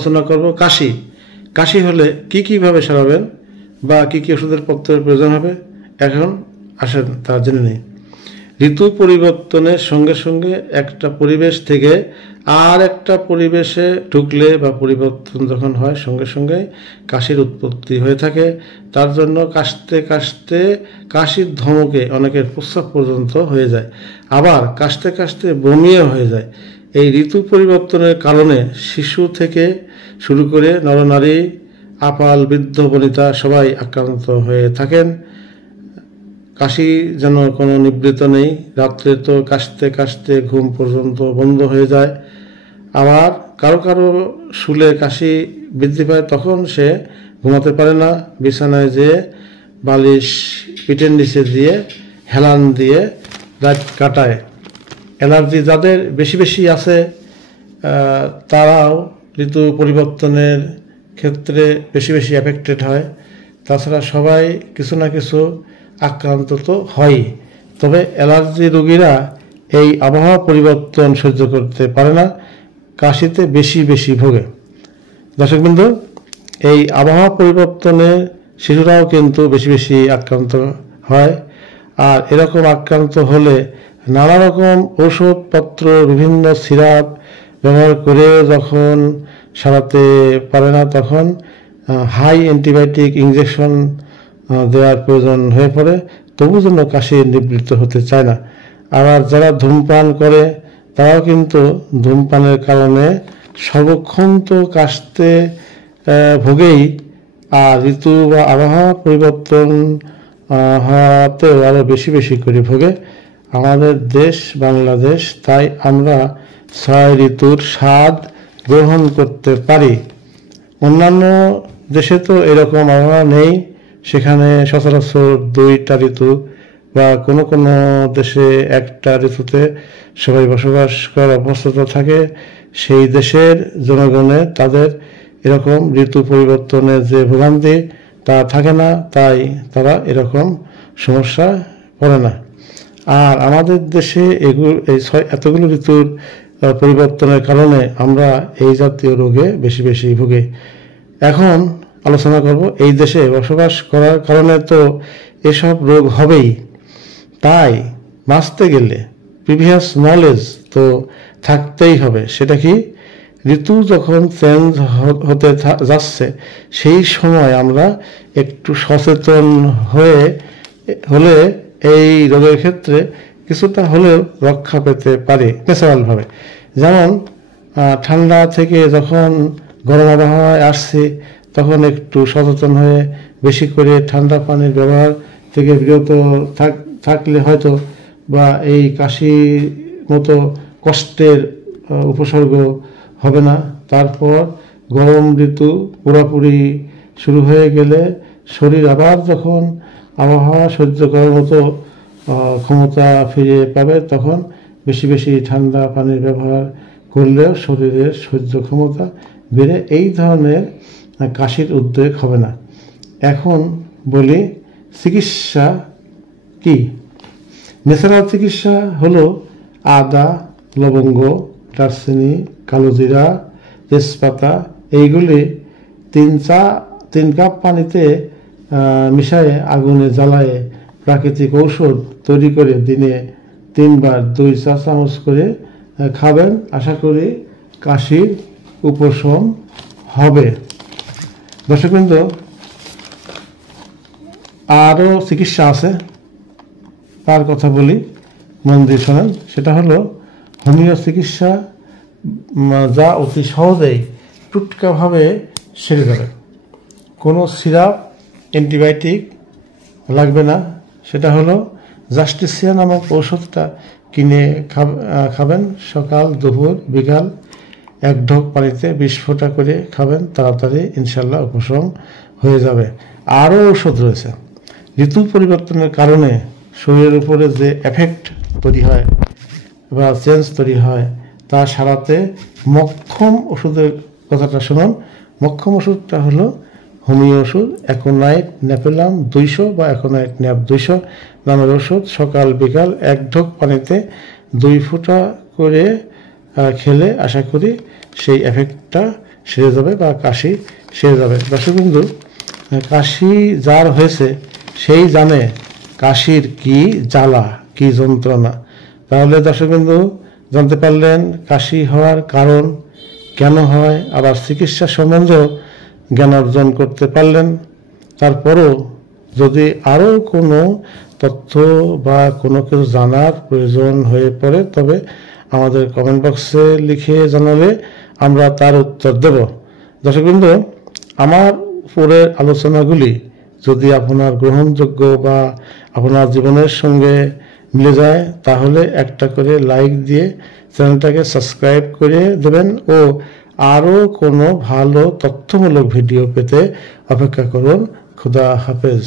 আলোচনা করব কাশি। কাশি হলে কিভাবে সারাবেন বা কি ওষুধের পত্রের প্রয়োজন হবে, এখন আসেন তা জেনে নিই। ঋতু পরিবর্তনের সঙ্গে সঙ্গে একটা পরিবেশ থেকে আর একটা পরিবেশে ঢুকলে বা পরিবর্তন যখন হয় সঙ্গে সঙ্গে কাশির উৎপত্তি হয়ে থাকে। তার জন্য কাশতে কাশতে কাশির ধমকে অনেকের প্রস্রাব পর্যন্ত হয়ে যায়, আবার কাশতে কাশতে বমিও হয়ে যায়। এই ঋতু পরিবর্তনের কারণে শিশু থেকে শুরু করে নরনারী, আপাল বৃদ্ধ বনিতা সবাই আক্রান্ত হয়ে থাকেন। কাশি যেন কোনো নিবৃত্ত নেই, রাত্রে তো কাশতে কাশতে ঘুম পর্যন্ত বন্ধ হয়ে যায়। আবার কারো কারো শুলে কাশি বৃদ্ধি পায়, তখন সে ঘুমাতে পারে না, বিছানায় যেয়ে বালিশ পিঠের নিচে দিয়ে হেলান দিয়ে রাত কাটায়। অ্যালার্জি যাদের বেশি বেশি আছে তারাও ঋতু পরিবর্তনের ক্ষেত্রে বেশি বেশি এফেক্টেড হয়। তাছাড়া সবাই কিছু না কিছু আক্রান্ত তো হয়ই, তবে অ্যালার্জি রোগীরা এই আবহাওয়া পরিবর্তন সহ্য করতে পারে না, কাশিতে বেশি বেশি ভোগে। দর্শকবৃন্দ, এই আবহাওয়া পরিবর্তনে শিশুরাও কিন্তু বেশি বেশি আক্রান্ত হয়। আর এরকম আক্রান্ত হলে নানা রকম ওষুধপত্র, বিভিন্ন সিরাপ ব্যবহার করে যখন সারাতে পারে না, তখন হাই অ্যান্টিবায়োটিক ইনজেকশন দেওয়ার প্রয়োজন হয়ে পড়ে, তবু যেন কাশি নিবৃত্ত হতে চায় না। আবার যারা ধূমপান করে তারাও কিন্তু ধূমপানের কারণে সর্বক্ষণ তো কাশতে ভোগেই, আর ঋতু বা আবহাওয়া পরিবর্তন হওয়াতেও আরও বেশি বেশি করে ভোগে আমাদের দেশ বাংলাদেশ। তাই আমরা 6 ঋতুর স্বাদ গ্রহণ করতে পারি। অন্যান্য দেশে তো এরকম আবহাওয়া নেই, সেখানে সচরাচর 2টা ঋতু বা কোনো কোনো দেশে একটা ঋতুতে সবাই বসবাস করার অভ্যস্ততা থাকে। সেই দেশের জনগণের তাদের এরকম ঋতু পরিবর্তনের যে ভোগান্তি তা থাকে না, তাই তারা এরকম সমস্যা পড়ে না। আর আমাদের দেশে এতগুলো ঋতুর পরিবর্তনের কারণে আমরা এই জাতীয় রোগে বেশি বেশি ভুগি। এখন আলোচনা করব, এই দেশে বসবাস করার কারণে তো এসব রোগ হবেই, তাই বাঁচতে গেলে প্রিভিয়াস নলেজ তো থাকতেই হবে। সেটা কি, ঋতু যখন চেঞ্জ হতে যাচ্ছে সেই সময় আমরা একটু সচেতন হলে এই রোগের ক্ষেত্রে কিছুটা হলেও রক্ষা পেতে পারি ন্যাচারালভাবে। যেমন ঠান্ডা থেকে যখন গরম আবহাওয়ায় আসছি তখন একটু সচেতন হয়ে বেশি করে ঠান্ডা পানির ব্যবহার থেকে বিরত থাকলে হয়তো বা এই কাশির মতো কষ্টের উপসর্গ হবে না। তারপর গরম ঋতু পুরোপুরি শুরু হয়ে গেলে শরীর আবার যখন আবহাওয়া সহ্য করার মতো ক্ষমতা ফিরে পাবে, তখন বেশি বেশি ঠান্ডা পানির ব্যবহার করলেও শরীরের সহ্য ক্ষমতা বেড়ে এই ধরনের কাশির উদ্বেগ হবে না। এখন বলি চিকিৎসা কি। ন্যাচারাল চিকিৎসা হলো আদা, লবঙ্গ, দারচিনি, কালোজিরা, তেজপাতা, এইগুলি 3 কাপ পানিতে মিশায়ে আগুনে জ্বালায়ে প্রাকৃতিক ঔষধ তৈরি করে দিনে 3 বার 2 চা চামচ করে খাবেন। আশা করি কাশির উপশম হবে। দর্শকবৃন্দ, আরও চিকিৎসা আছে, তার কথা বলি, মন দিয়ে শোনেন। সেটা হলো হোমিও চিকিৎসা, যা অতি সহজেই টুটকাভাবে সেরে যাবে। কোনো সিরাপ, অ্যান্টিবায়োটিক লাগবে না। সেটা হলো জাস্টিসিয়া নামক ঔষধটা কিনে খাবেন। সকাল, দুপুর, বিকাল 1 ঢোক পানিতে 20 ফোঁটা করে খাবেন, তাড়াতাড়ি ইনশাল্লাহ উপশম হয়ে যাবে। আরও ঔষধ রয়েছে। ঋতু পরিবর্তনের কারণে শরীরের উপরে যে এফেক্ট তৈরি হয় বা চেঞ্জ তৈরি হয় তা সারাতে মক্ষম ওষুধের কথাটা শুনুন। মক্ষম ওষুধটা হলো হোমিও ওষুধ অ্যাকোনাইট ন্যাপেলাম 200 বা অ্যাকোনাইট ন্যাপ 200 নামের ওষুধ। সকাল বিকাল 1 ঢোক পানিতে 2 ফোঁটা করে খেলে আশা করি সেই এফেক্টটা সেরে যাবে বা কাশি সেরে যাবে। দর্শকবৃন্দু, কাশি যার হয়েছে সেই জানে কাশির কি জ্বালা, কি যন্ত্রণা। তাহলে দর্শকবৃন্দু, জানতে পারলেন কাশি হওয়ার কারণ, কেন হয়, আবার চিকিৎসা সম্বন্ধেও জ্ঞান অর্জন করতে পারলেন। তারপরও যদি আরও কোনো তথ্য বা কোনো কিছু জানার প্রয়োজন হয়ে পড়ে তবে আমাদের কমেন্ট বক্সে লিখে জানালে আমরা তার উত্তর দেব। দর্শকবৃন্দ, আমার উপরের আলোচনাগুলি যদি আপনার গ্রহণযোগ্য বা আপনার জীবনের সঙ্গে মিলে যায় তাহলে একটা করে লাইক দিয়ে চ্যানেলটাকে সাবস্ক্রাইব করে দেবেন ও আরও কোনো ভালো তথ্যমূলক ভিডিও পেতে অপেক্ষা করুন। খুদা হাফেজ।